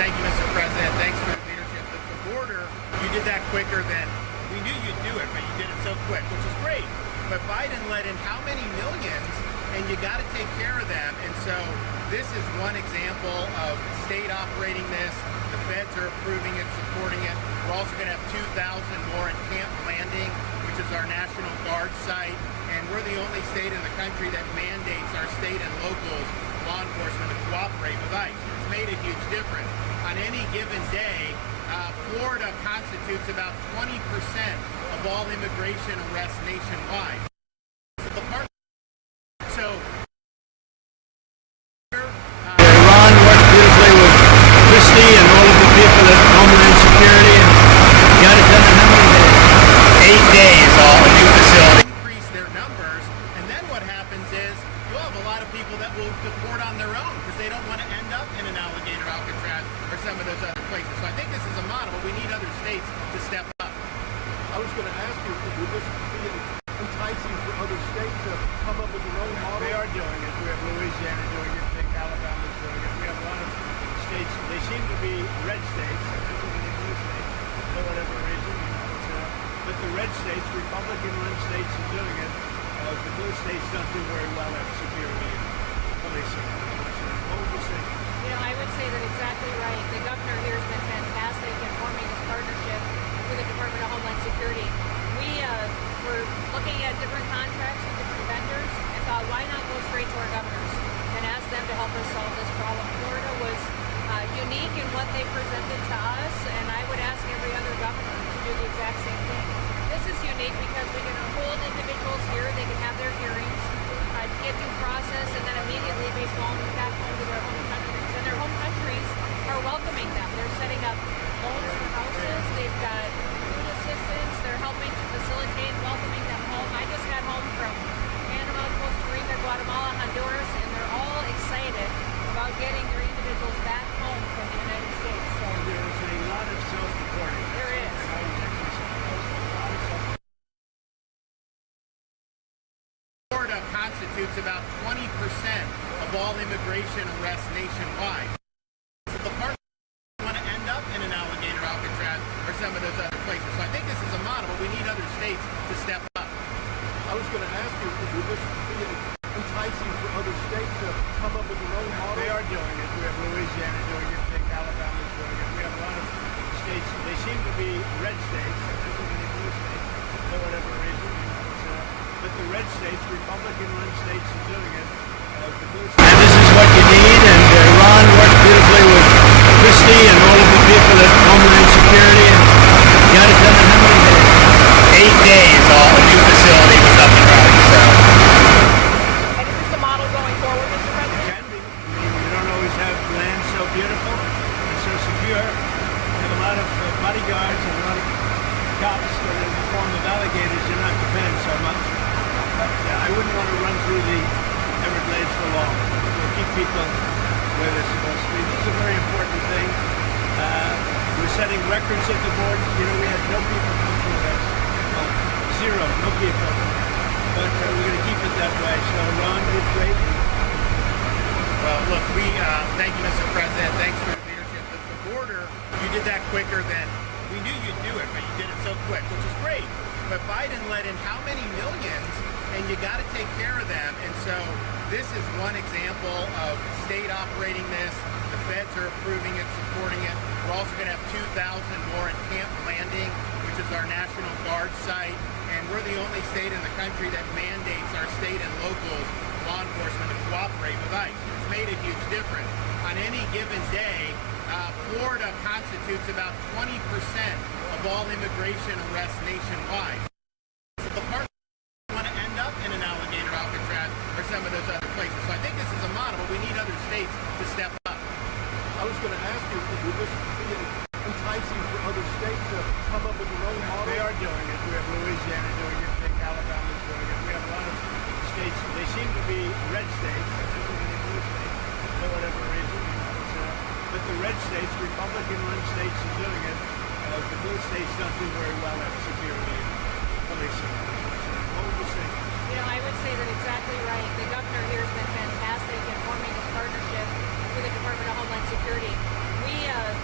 Thank you, Mr. President. Thanks for the leadership. The border, you did that quicker than we knew you'd do it, but you did it so quick, which is great. But Biden let in how many millions, and you got to take care of them. And so this is one example of state operating this. The feds are approving it, supporting it. We're also going to have 2,000 more at Camp Landing, which is our National Guard site. And we're the only state in the country that mandates our state and local law enforcement to cooperate with ICE. It's made a huge difference. On any given day, Florida constitutes about 20% of all immigration arrests nationwide. Iran worked beautifully with Christie and all of the people at Homeland Security, and you got to tell them how many days? 8 days, all a new facility. Increase their numbers, and then what happens is you'll have a lot of people that will deport on their own because they don't want to end up in an Alligator Alcatraz or some of those other places. So I think this is a model, but we need other states to step up. I was going to ask you, would this be enticing for other states to come up with their own model? They are doing it. We have Louisiana doing it. I think Alabama's doing it. We have a lot of states. They seem to be red states. For whatever reason. But the red states, Republican-run states, are doing it. The blue states don't do very well at security and policing. What would you say? I would say that exactly right. The governor here has been fantastic in forming this partnership with the Department of Homeland Security. We were looking at different contracts with different vendors and thought, why not go straight to our governors and ask them to help us solve this problem? Florida was unique in what they presented to us, and I would ask every other governor to do the exact same thing. This is unique because we can hold individuals here, they can have their hearings, get due process, and then immediately be flown back home to their home countries. And their home countries are welcoming them. They're setting up loans for houses, they've got food assistance, they're helping to facilitate welcoming them home. I just got home from Panama, Costa Rica, Guatemala, Honduras, and they're all excited about getting their individuals back home from the United States. So There's a lot of self-reporting. there is. Florida constitutes about 20% of all immigration arrests nationwide. So the part want to end up in an Alligator Alcatraz or some of those other places. So I think this is a model, but we need other states to step up. I was going to ask you, would this be enticing for other states to come up with their own model? They are doing it. We have Louisiana doing it. I think Alabama's doing it. We have a lot of states. They seem to be red states. For whatever reason. But the red states, Republican-run states, are doing it. The blue states. And this is what you need, and Iran worked beautifully with Christie and all of the people at Homeland Security, and you got to tell them how many days? 8 days, all a new facility was up and running. So. And is this the model going forward, Mr. President? Can be. I mean, you don't always have land so beautiful and so secure. You have a lot of bodyguards and a lot of cops that are in the form of alligators. You're not dependent so much. But I wouldn't want to run through the Everglades for long. We'll keep people where they're supposed to be. This is a very important thing. We're setting records at the border. We had no people come through this. Zero, no people. But we're going to keep it that way. So Ron did great. Well, look, we thank you, Mr. President. Thanks for the leadership. The border, you did that quicker than we knew you'd do it, but you did it so quick, which is great. But Biden let in how many millions, and you got to take care of them. And so this is one example of state operating this. The feds are approving it, supporting it. We're also going to have 2,000 more at Camp Landing, which is our National Guard site. And we're the only state in the country that mandates our state and local law enforcement to cooperate with ICE. It's made a huge difference. On any given day, Florida constitutes about 20% of all immigration arrests nationwide. So the part want to end up in an Alligator Alcatraz or some of those other places. So I think this is a model, but we need other states to step up. I was going to ask you, would this be enticing for other states to come up with their own model? They are doing it. We have Louisiana doing it. I think Alabama's doing it. We have a lot of states. They seem to be red states. For whatever reason. But the red states, Republican-run states, are doing it. The blue states don't do very well at security and policing. What would you say? I would say that exactly right. The governor here has been fantastic in forming this partnership with the Department of Homeland Security. We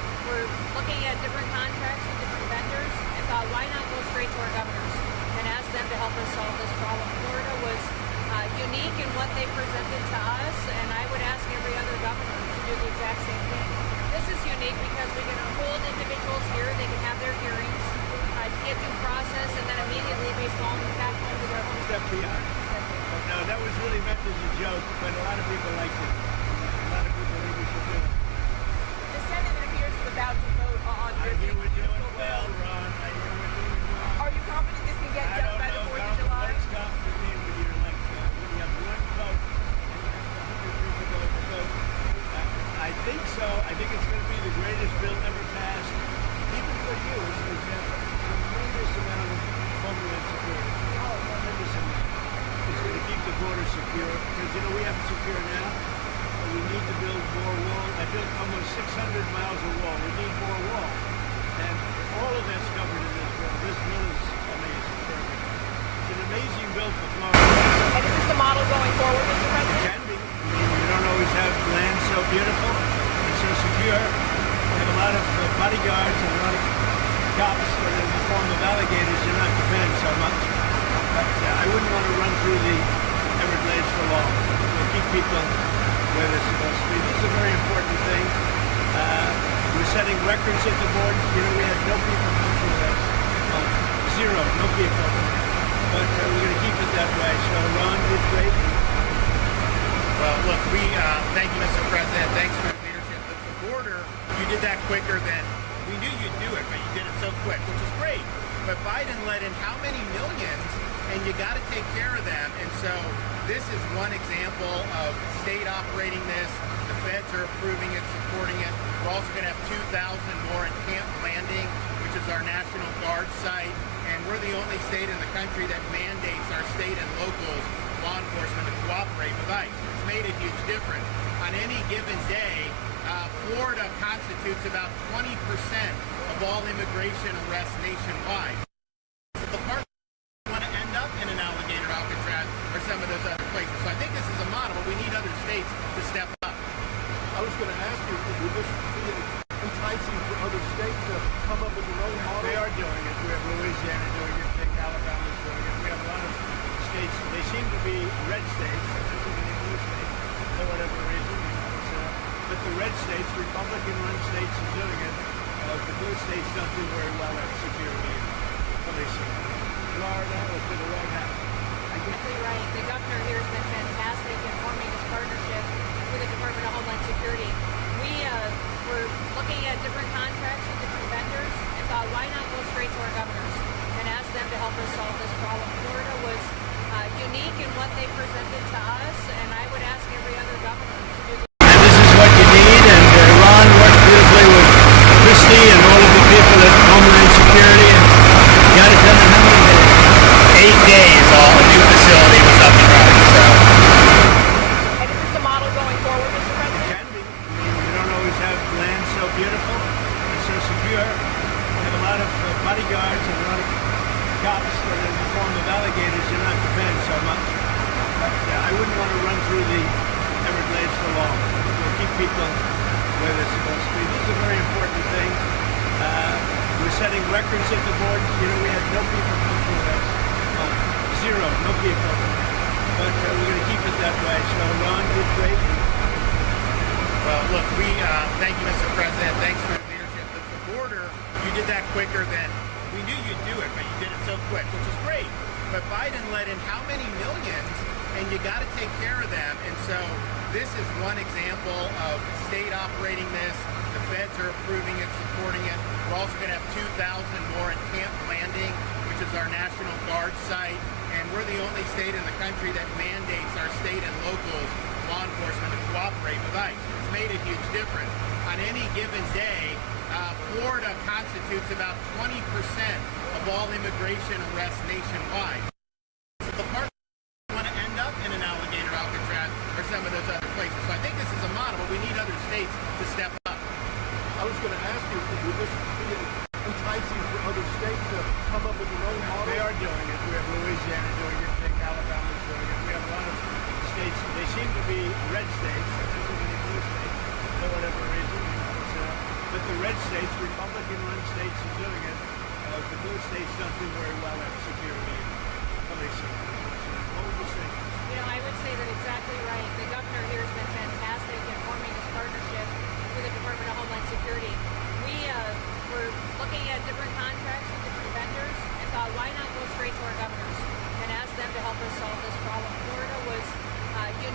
as a joke, but a lot of people like it. A lot of people think we should do it. The Senate, it appears, is about to vote on I your hear we're doing beautiful well, bill. Ron. I hear we're doing well. Are you confident this can get I done don't by the know 4th of July? what's confident in when you're like, when you have one vote and you have 100 people to vote. I think so. I think it's going to be the greatest bill ever passed, even for you, as you have a tremendous amount of homeland security. Oh, tremendous amount. It's going to keep the border secure, because, you know, we have it secure now. We need to build more wall. I built almost 600 miles of wall. We need more wall. And all of that's covered in this bill. This bill is amazing. It's an amazing bill for Florida. And is this the model going forward, Mr. President? Can be. I mean, you don't always have land so beautiful and so secure. We have a lot of bodyguards and a lot of cops that are in the form of alligators. You're not depend so much. But I wouldn't want to run through the Everglades for long. We'll keep people where they're supposed to be. This is a very important thing. We're setting records at the board. You know, we had no people come through this. Zero, no people. But we're going to keep it that way. So Ron did great. Well, look, we thank you, Mr. President. Thanks for your leadership. The border, you did that quicker than we knew you'd do it, but you did it so quick, which is great. But Biden let in how many millions, and you got to take care of them. And so this is one example of state operating this. The feds are approving it, supporting it. We're also going to have 2,000 more at Camp Landing, which is our National Guard site. And we're the only state in the country that mandates our state and local law enforcement to cooperate with ICE. It's made a huge difference. On any given day, Florida constitutes about 20% of all immigration arrests nationwide. The department want to end up in an Alligator Alcatraz or some of those other places. So I think this is a model, but we need other states to step up. I was going to ask you, would this be enticing for other states to come up with their own model? They are doing it. We have Louisiana doing it. Take Alabama's doing it. We have a lot of states. They seem to be red states. There isn't any blue states for whatever reason. But the red states, Republican-run states, are doing it. The blue states don't do very well at security and policing. Florida is to the right now. Exactly right. The governor here has been fantastic in forming this partnership with the Department of Homeland Security. We were looking at different contracts with different vendors and thought, why not go straight to our governors and ask them to help us solve this problem? Florida was unique in what they presented to us, and I would ask every other governor to do the And this is what you need, and Ron worked beautifully with Christie and all of the people at Homeland Security, and got it done in how many days? 8 days, all the new facility was up and running. So And is this the model going forward, Mr. President? Can be. I mean, you don't always have land so beautiful and so secure. We have a lot of bodyguards and a lot of cops that are in the form of alligators. You're not depend so much. But I wouldn't want to run through the Everglades for long. We'll keep people where they're supposed to be. This is a very important thing. We're setting records at the board. You know, we had no people come through this. Zero, no people. But we're going to keep it that way. So Ron did great. well, look, we thank you, Mr. President. Thanks for your leadership. The border, you did that quicker than we knew you'd do it, but you did it so quick, which is great. But Biden let in how many millions, and you got to take care of them. And so this is one example of state operating this. The feds are approving it, supporting it. We're also going to have 2,000 more at Camp Landing, which is our National Guard site. And we're the only state in the country that mandates our state and local law enforcement to cooperate with ICE. It's made a huge difference. On any given day, Florida constitutes about 20% of all immigration arrests nationwide. The department want to end up in an Alligator Alcatraz or some of those other places. So I think this is a model, but we need other states to step up. I was going to ask you, would this be enticing for other states to come up with their own model? They are doing it. We have Louisiana doing it. Take Alabama's doing it. We have a lot of states. They seem to be red states. There isn't any blue states for whatever reason. But the red states, Republican-run states, are doing it. The blue states don't do very well at security and policing. What would you say? You know, I would say that exactly right. The governor here has been fantastic in forming this partnership with the Department of Homeland Security. We were looking at different contracts with different vendors and thought, why not go straight to our governors and ask them to help us solve this problem? Florida was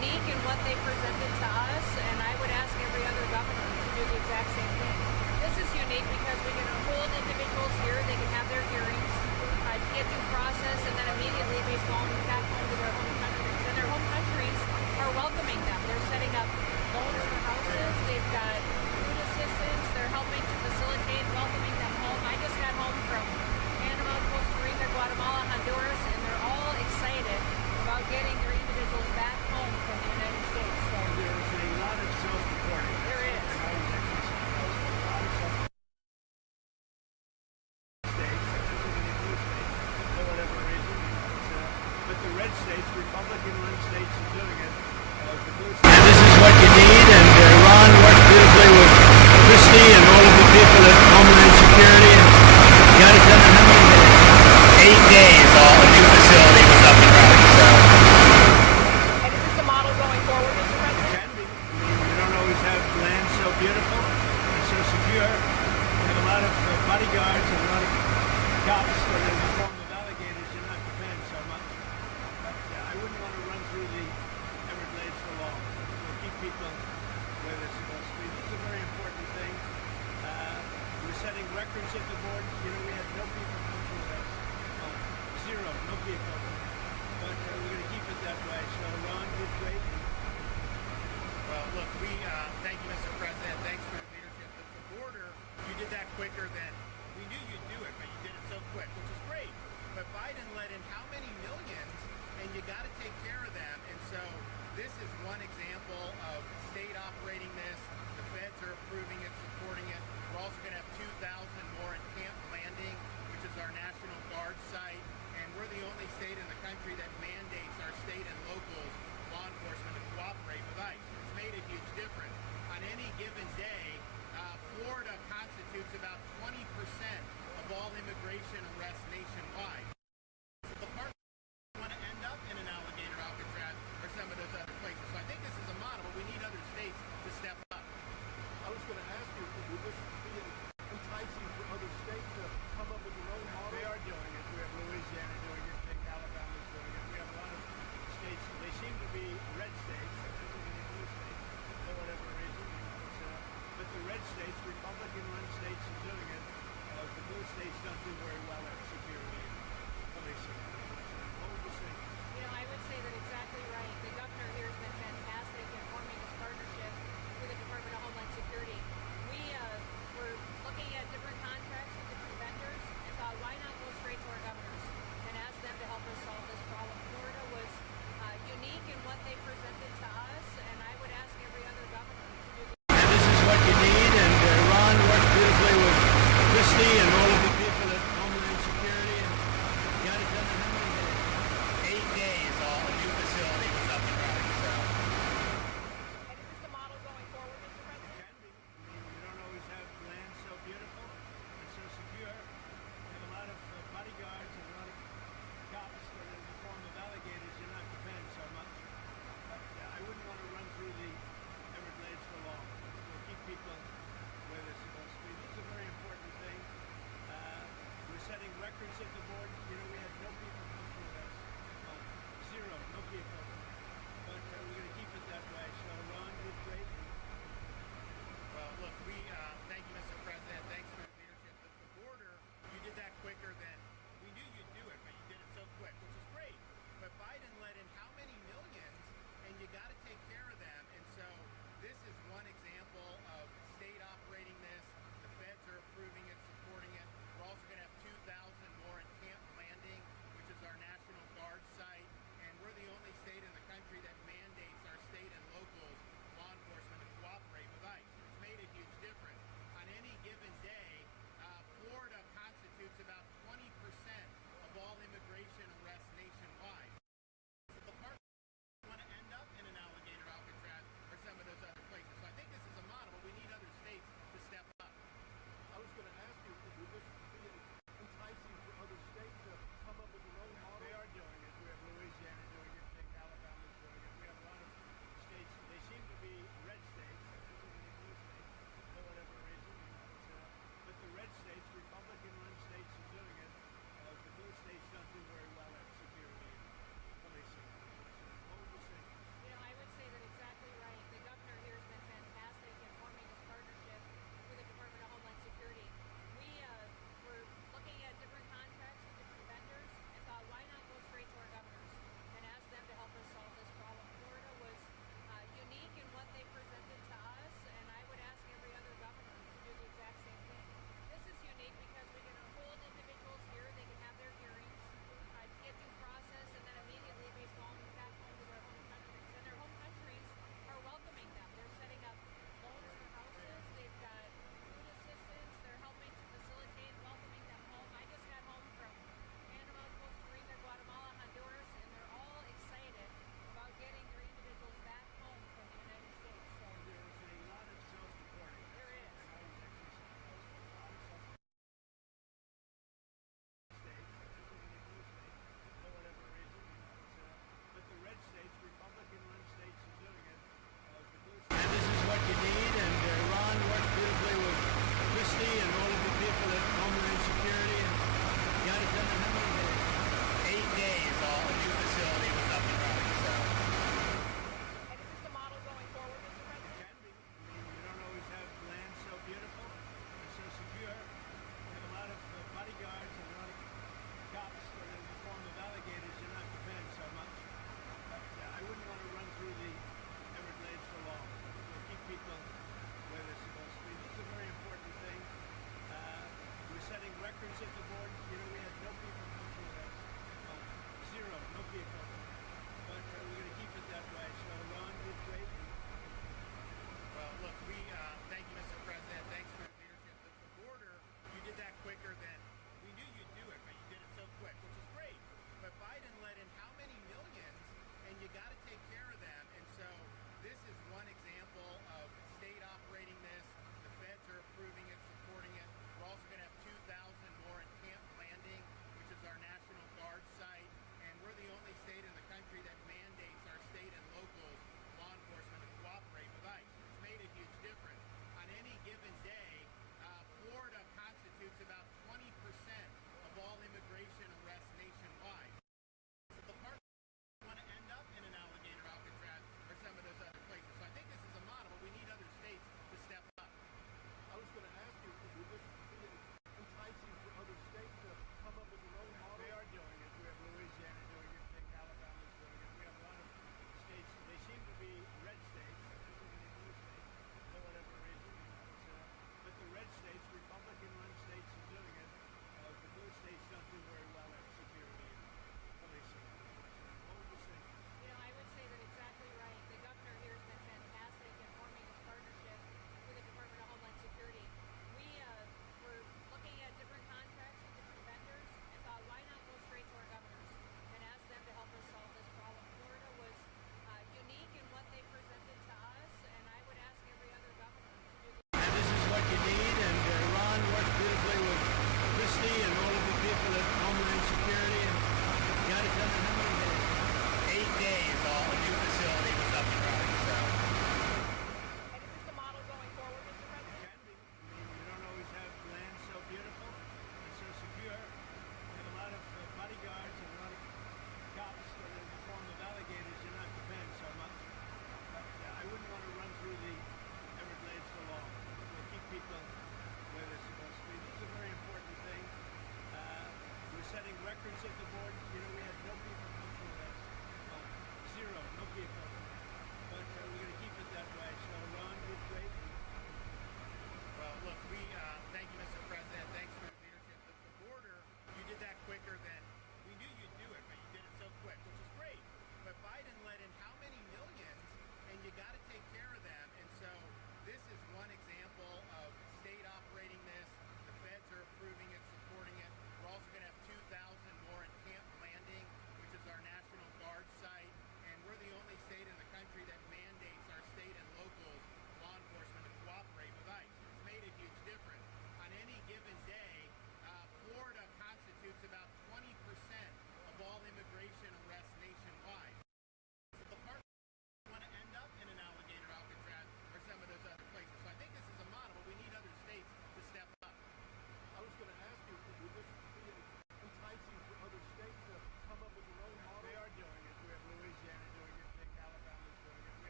at the border, we had no people come through us. Zero, no people. But we're going to keep it that way. So Ron did great. Well, look, we thank you, Mr. President. Thanks for your leadership. The border, you did that quicker than we knew you'd do it, but you did it so quick, which is great. But Biden let in how many millions, and you got to take care of them. And so this is one example of state operating this. The feds are approving it, supporting it. We're also going to have 2,000 more at Camp Landing, which is our National Guard site. And we're the only state in the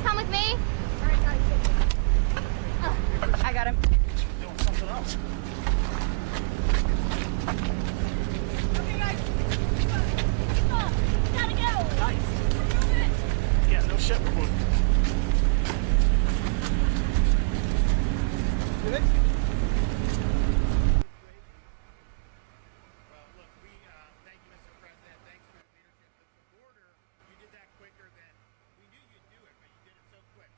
come with me? I got him. Doing something else. Okay, guys. Come on. Gotta go. Nice. We're moving. Yeah, no shit, we're moving. Good? Well, look, we thank you, Mr. President. Thanks for your leadership. The border, you did that quicker than we knew you'd do it, but you did it so quick,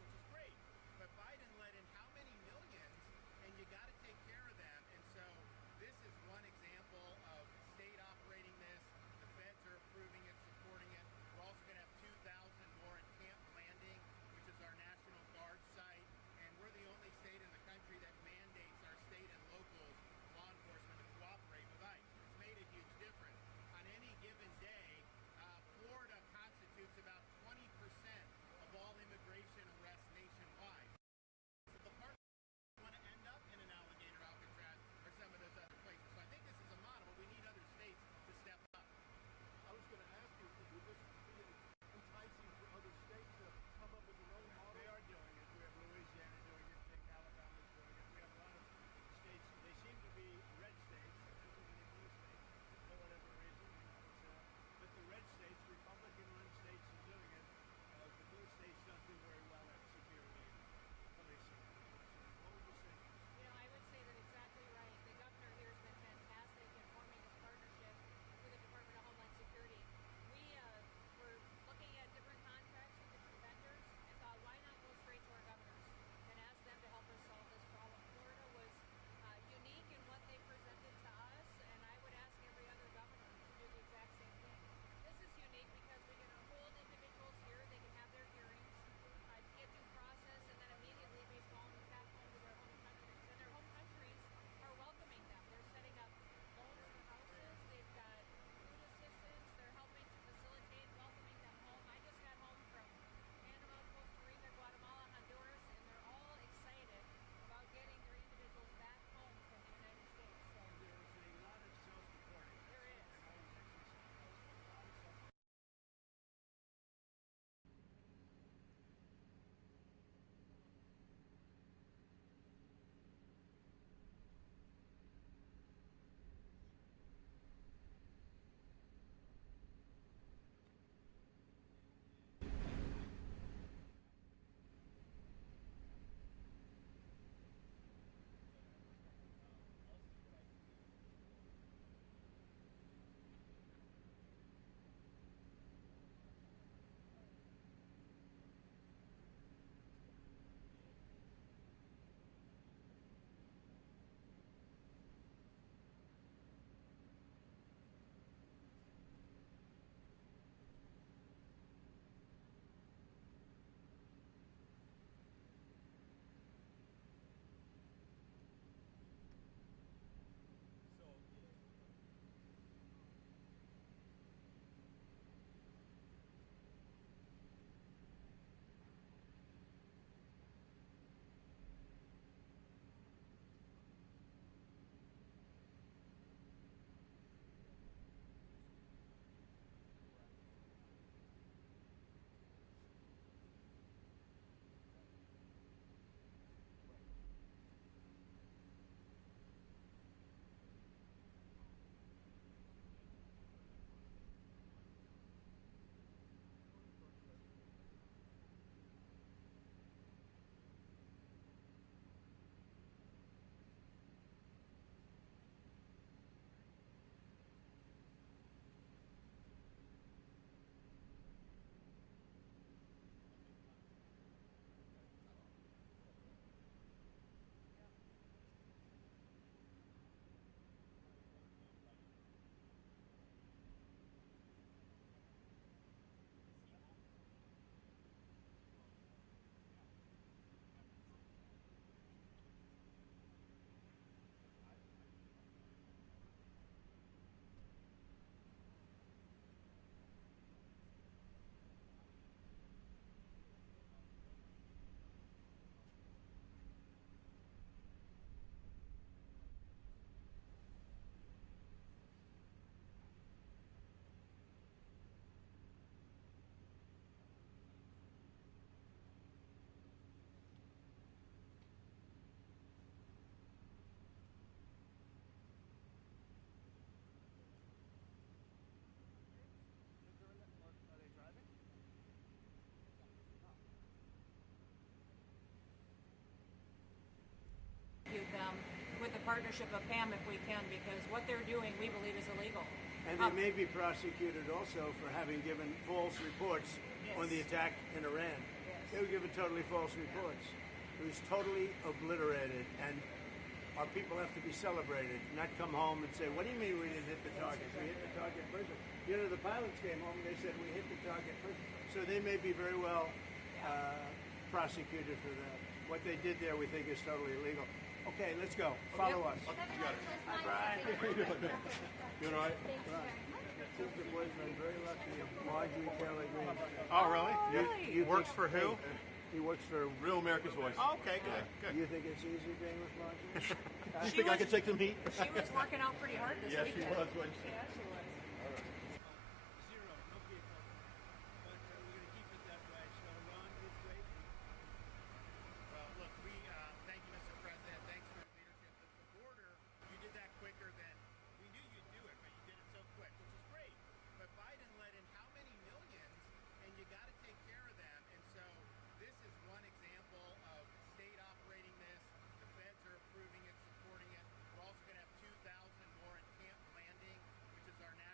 partnership of PAM if we can, because what they're doing we believe is illegal. And they may be prosecuted also for having given false reports on the attack in Iran. Yes. They were given totally false reports. It was totally obliterated, and our people have to be celebrated, not come home and say, what do you mean we didn't hit the target? We hit the target first. You know, the pilots came home and they said, we hit the target first. So they may be very well prosecuted for that. What they did there we think is totally illegal. Okay, let's go. Follow us. You got You all right? Sister boyfriend, very lucky. Marjorie Taylor Greene. Oh, really? You Works think- for who? He works for. Real America's Voice. Oh, okay, good, good. You think it's easy being with Marjorie? You think I could take some heat? She was working out pretty hard this Yes, she weekend. was, wasn't she? Yeah, she was. Zero, no people. But we're going to keep it that way. So Ron did great. Well, look, we thank you, Mr. President. Thanks for your leadership. The border, you did that quicker than we knew you'd do it, but you did it so quick, which is great. But Biden let in how many millions, and you got to take care of them. And so this is one example of state operating this. The feds are approving it, supporting it. We're also going to have 2,000 more in Camp Landing, which is our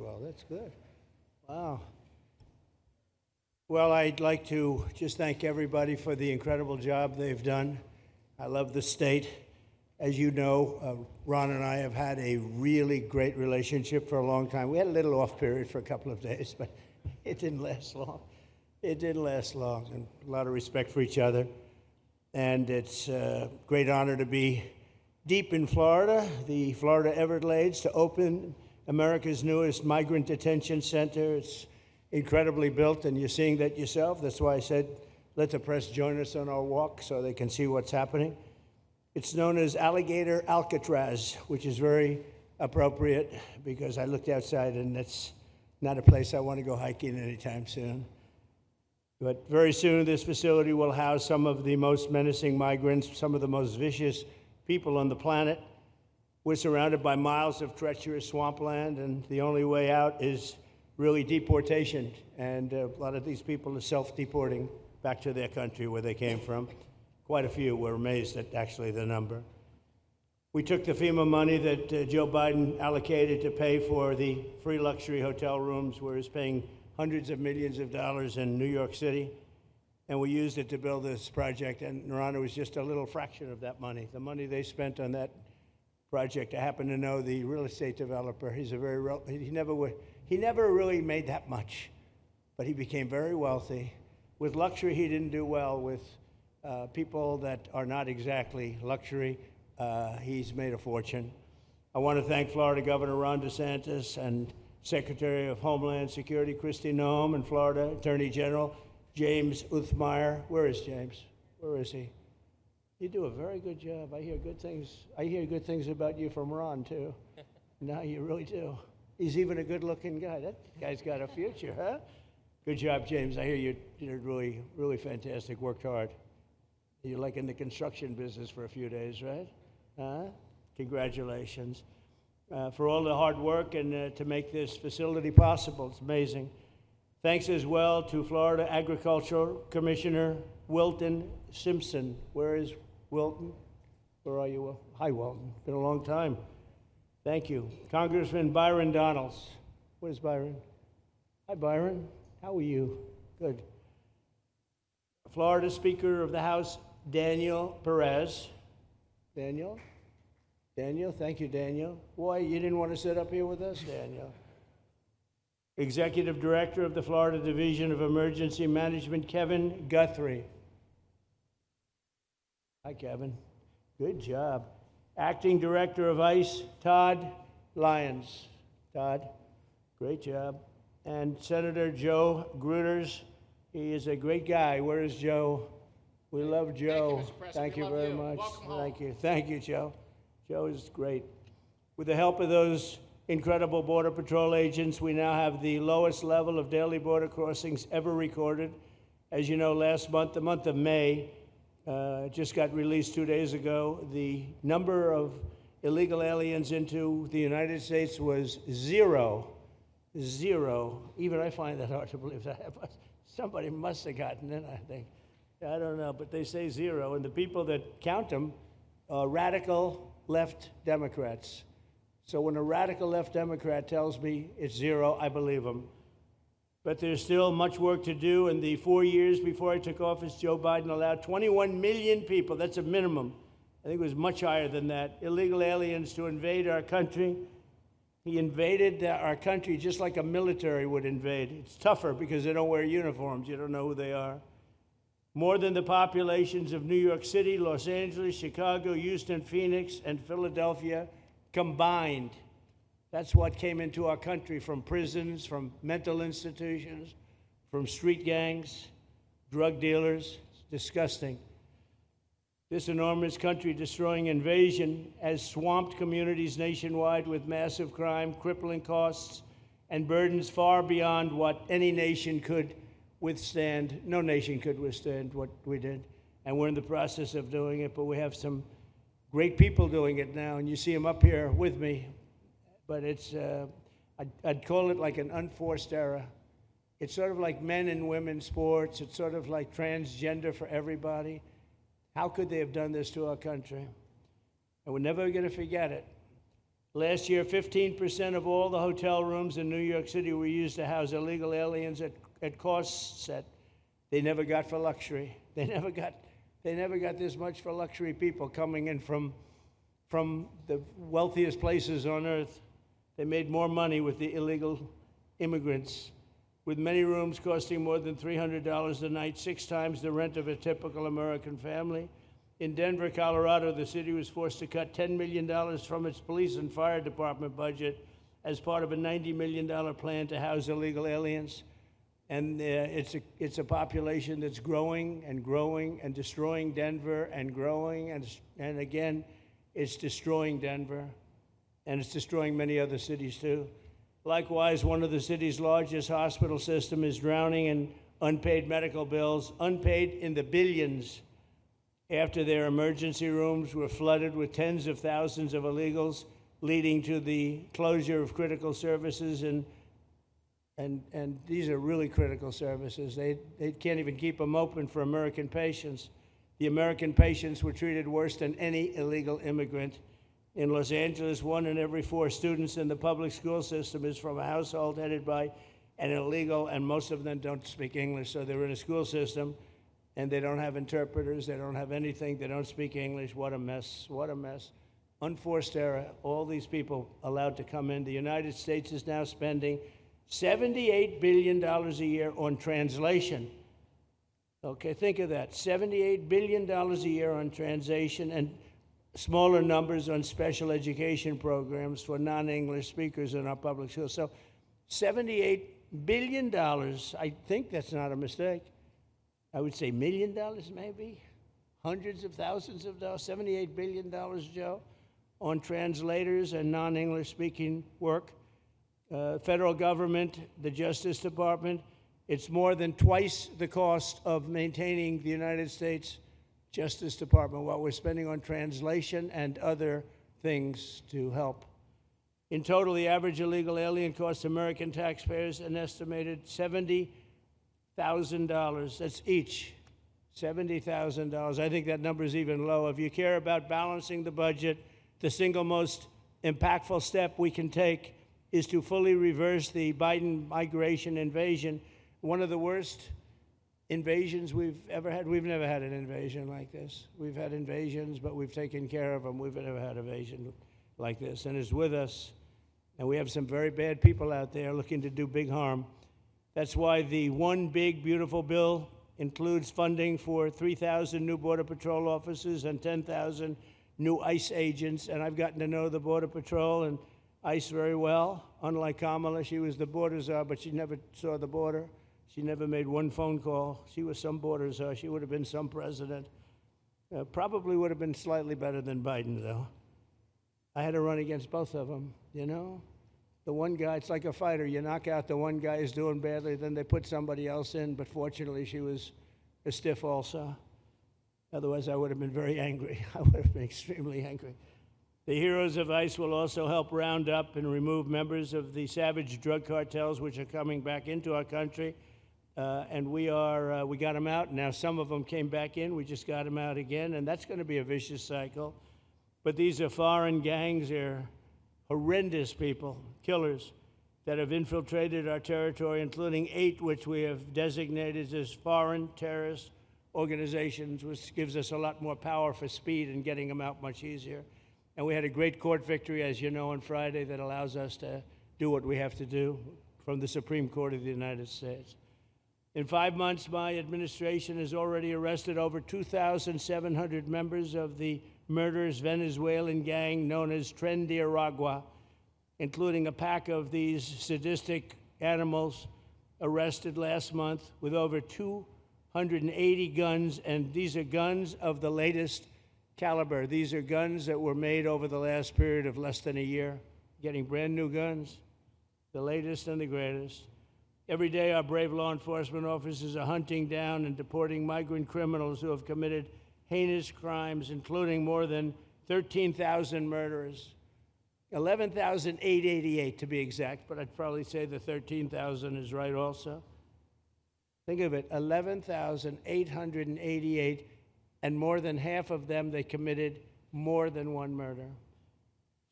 well. That's good. Wow. Well, I'd like to just thank everybody for the incredible job they've done. I love the state. As you know, Ron and I have had a really great relationship for a long time. We had a little off period for a couple of days, but it didn't last long. It didn't last long, and a lot of respect for each other. And it's a great honor to be deep in Florida, the Florida Everglades, to open America's newest migrant detention center. It's incredibly built, and you're seeing that yourself. That's why I said, let the press join us on our walk so they can see what's happening. It's known as Alligator Alcatraz, which is very appropriate because I looked outside and that's not a place I want to go hiking anytime soon. But very soon, this facility will house some of the most menacing migrants, some of the most vicious people on the planet. We're surrounded by miles of treacherous swampland, and the only way out is really deportation. And a lot of these people are self-deporting back to their country where they came from. Quite a few. We're amazed at actually the number. We took the FEMA money that Joe Biden allocated to pay for the free luxury hotel rooms, where he's paying hundreds of millions of dollars in New York City, and we used it to build this project. And Ron, it was just a little fraction of that money. The money they spent on that project, I happen to know the real estate developer. He's a he never really made that much, but he became very wealthy. With luxury, he didn't do well. With people that are not exactly luxury, he's made a fortune. I want to thank Florida Governor Ron DeSantis and Secretary of Homeland Security Kristi Noem and Florida Attorney General James Uthmire. Where is James? Where is he? You do a very good job. I hear good things. I hear good things about you from Ron too. No, you really do. He's even a good-looking guy. That guy's got a future, huh? Good job, James. I hear you did really, really fantastic. Worked hard. You're like in the construction business for a few days, right? Congratulations. For all the hard work and to make this facility possible. It's amazing. Thanks as well to Florida Agricultural Commissioner Wilton Simpson. Where is Wilton? Where are you, Will? Hi, Wilton. Been a long time. Thank you. Congressman Byron Donalds. Where's Byron? Hi, Byron. How are you? Good. Florida Speaker of the House, Daniel Perez. Daniel? Daniel, thank you, Daniel. Why, you didn't want to sit up here with us, Daniel? Executive Director of the Florida Division of Emergency Management, Kevin Guthrie. Hi, Kevin. Good job. Acting Director of ICE, Todd Lyons. Todd, great job. And Senator Joe Gruters. He is a great guy. Where is Joe? We love Joe. Thank you very much. Thank you. Thank you, Joe. Joe is great. With the help of those incredible Border Patrol agents, we now have the lowest level of daily border crossings ever recorded. As you know, last month, the month of May, just got released 2 days ago, the number of illegal aliens into the United States was zero. Zero. Even I find that hard to believe. Somebody must have gotten in, I think. I don't know, but they say zero. And the people that count them are radical left Democrats. So when a radical left Democrat tells me it's zero, I believe him. But there's still much work to do. In the 4 years before I took office, Joe Biden allowed 21 million people, that's a minimum, I think it was much higher than that, illegal aliens to invade our country. He invaded our country just like a military would invade. It's tougher because they don't wear uniforms. You don't know who they are. More than the populations of New York City, Los Angeles, Chicago, Houston, Phoenix, and Philadelphia combined. That's what came into our country from prisons, from mental institutions, from street gangs, drug dealers. It's disgusting. This enormous country-destroying invasion has swamped communities nationwide with massive crime, crippling costs, and burdens far beyond what any nation could withstand. No nation could withstand what we did, and we're in the process of doing it, but we have some great people doing it now, and you see them up here with me, but it's, I'd call it like an unforced era. It's sort of like men and women sports. It's sort of like transgender for everybody. How could they have done this to our country? And we're never going to forget it. Last year, 15% of all the hotel rooms in New York City were used to house illegal aliens at costs that they never got for luxury. They never got this much for luxury people coming in from the wealthiest places on earth. They made more money with the illegal immigrants, with many rooms costing more than $300 a night, 6 times the rent of a typical American family. In Denver, Colorado, the city was forced to cut $10 million from its police and fire department budget as part of a $90 million plan to house illegal aliens. And it's a population that's growing and growing and destroying Denver and growing. And again, it's destroying Denver. And it's destroying many other cities too. Likewise, one of the city's largest hospital system is drowning in unpaid medical bills, unpaid in the billions, after their emergency rooms were flooded with tens of thousands of illegals, leading to the closure of critical services. And these are really critical services. They can't even keep them open for American patients. The American patients were treated worse than any illegal immigrant. In Los Angeles, 1 in every 4 students in the public school system is from a household headed by an illegal, and most of them don't speak English, so they're in a school system, and they don't have interpreters, they don't have anything, they don't speak English. What a mess, what a mess. Unforced error, all these people allowed to come in. The United States is now spending $78 billion a year on translation. Okay, think of that, $78 billion a year on translation, and smaller numbers on special education programs for non-English speakers in our public schools. So $78 billion, I think that's not a mistake. I would say $1 million maybe, hundreds of thousands of dollars, $78 billion, Joe, on translators and non-English speaking work. Federal government, the Justice Department, it's more than twice the cost of maintaining the United States Justice Department, what we're spending on translation and other things to help. In total, the average illegal alien costs American taxpayers an estimated $70,000. That's each, $70,000. I think that number is even low. If you care about balancing the budget, the single most impactful step we can take is to fully reverse the Biden migration invasion. One of the worst invasions we've ever had. We've never had an invasion like this. We've had invasions, but we've taken care of them. We've never had an invasion like this, and it's with us. And we have some very bad people out there looking to do big harm. That's why the One Big Beautiful Bill includes funding for 3,000 new Border Patrol officers and 10,000 new ICE agents. And I've gotten to know the Border Patrol and ICE very well. Unlike Kamala, she was the border czar, but she never saw the border. She never made one phone call. She was some border czar. She would have been some president. Probably would have been slightly better than Biden, though. I had to run against both of them, you know? The one guy, it's like a fighter. You knock out the one guy who's doing badly, then they put somebody else in, but fortunately she was a stiff also. Otherwise, I would have been very angry. I would have been extremely angry. The heroes of ICE will also help round up and remove members of the savage drug cartels which are coming back into our country. And we got them out. Now some of them came back in. We just got them out again, and that's going to be a vicious cycle. But these are foreign gangs. They're horrendous people, killers, that have infiltrated our territory, including 8 which we have designated as foreign terrorist organizations, which gives us a lot more power for speed and getting them out much easier. And we had a great court victory, as you know, on Friday that allows us to do what we have to do from the Supreme Court of the United States. In 5 months, my administration has already arrested over 2,700 members of the murderous Venezuelan gang known as Tren de Aragua, including a pack of these sadistic animals arrested last month with over 280 guns, and these are guns of the latest caliber. These are guns that were made over the last period of less than a year, getting brand new guns, the latest and the greatest. Every day, our brave law enforcement officers are hunting down and deporting migrant criminals who have committed heinous crimes, including more than 13,000 murderers, 11,888 to be exact, but I'd probably say the 13,000 is right also. Think of it, 11,888, and more than half of them, they committed more than one murder.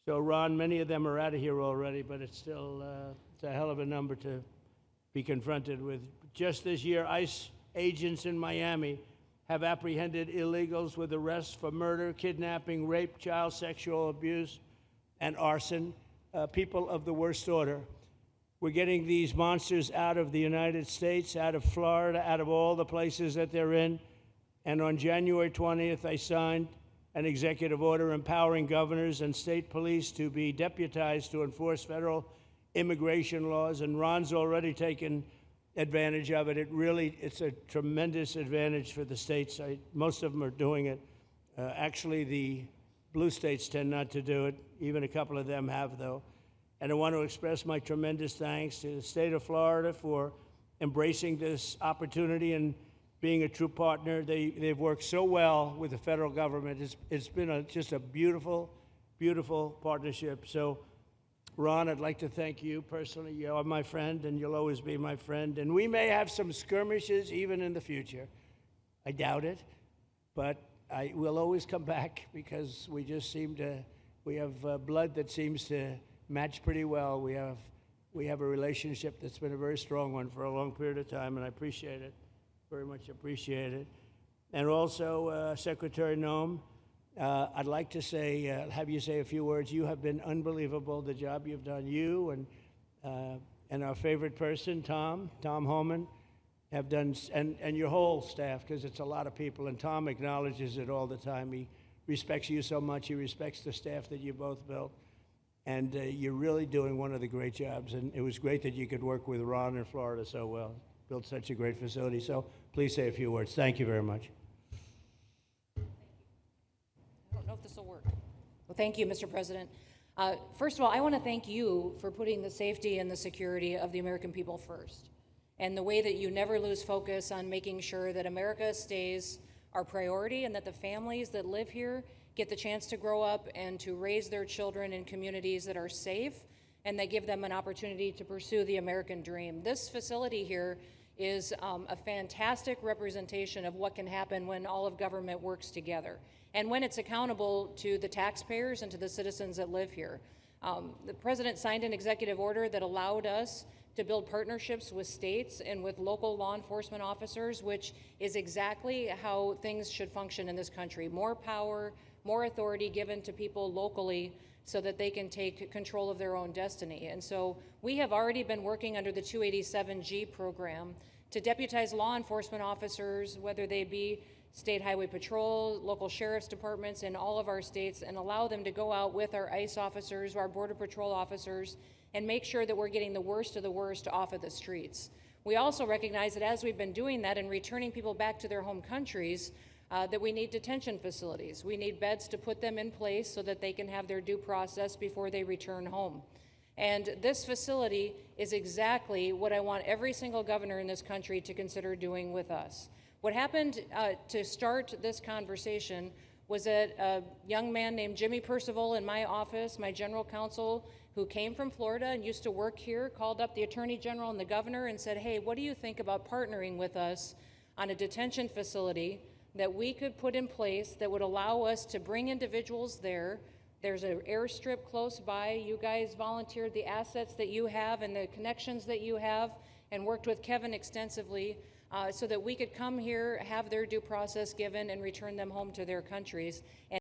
So, Ron, many of them are out of here already, but it's still it's a hell of a number to be confronted with. Just this year, ICE agents in Miami have apprehended illegals with arrests for murder, kidnapping, rape, child sexual abuse, and arson, people of the worst order. We're getting these monsters out of the United States, out of Florida, out of all the places that they're in. And on January 20th, I signed an executive order empowering governors and state police to be deputized to enforce federal immigration laws. And Ron's already taken advantage of it. It's a tremendous advantage for the states. Most of them are doing it. Actually, the blue states tend not to do it. Even a couple of them have, though. And I want to express my tremendous thanks to the state of Florida for embracing this opportunity and being a true partner. They've worked so well with the federal government. It's been just a beautiful, beautiful partnership. So, Ron, I'd like to thank you personally. You are my friend, and you'll always be my friend. And we may have some skirmishes even in the future. I doubt it, but I will always come back because we just we have blood that seems to match pretty well. We have a relationship that's been a very strong one for a long period of time, and I appreciate it, very much appreciate it. And also, Secretary Noem, I'd like to have you say a few words. You have been unbelievable, the job you've done. You and our favorite person, Tom Homan, have done, and your whole staff, because it's a lot of people, and Tom acknowledges it all the time. He respects you so much. He respects the staff that you both built. And you're really doing one of the great jobs. And it was great that you could work with Ron in Florida so well. Built such a great facility. So please say a few words. Thank you very much. I don't know if this will work. Well, thank you, Mr. President. First of all, I want to thank you for putting the safety and the security of the American people first, and the way that you never lose focus on making sure that America stays our priority and that the families that live here get the chance to grow up and to raise their children in communities that are safe and that give them an opportunity to pursue the American dream. This facility here is a fantastic representation of what can happen when all of government works together and when it's accountable to the taxpayers and to the citizens that live here. The president signed an executive order that allowed us to build partnerships with states and with local law enforcement officers, which is exactly how things should function in this country. More power, more authority given to people locally so that they can take control of their own destiny. And so we have already been working under the 287G program to deputize law enforcement officers, whether they be state highway patrol, local sheriff's departments in all of our states, and allow them to go out with our ICE officers, our border patrol officers, and make sure that we're getting the worst of the worst off of the streets. We also recognize that as we've been doing that and returning people back to their home countries, that we need detention facilities. We need beds to put them in place so that they can have their due process before they return home. And this facility is exactly what I want every single governor in this country to consider doing with us. What happened to start this conversation was that a young man named Jimmy Percival in my office, my general counsel, who came from Florida and used to work here, called up the Attorney General and the governor and said, hey, what do you think about partnering with us on a detention facility that we could put in place that would allow us to bring individuals there? There's an airstrip close by. You guys volunteered the assets that you have and the connections that you have and worked with Kevin extensively so that we could come here, have their due process given, and return them home to their countries.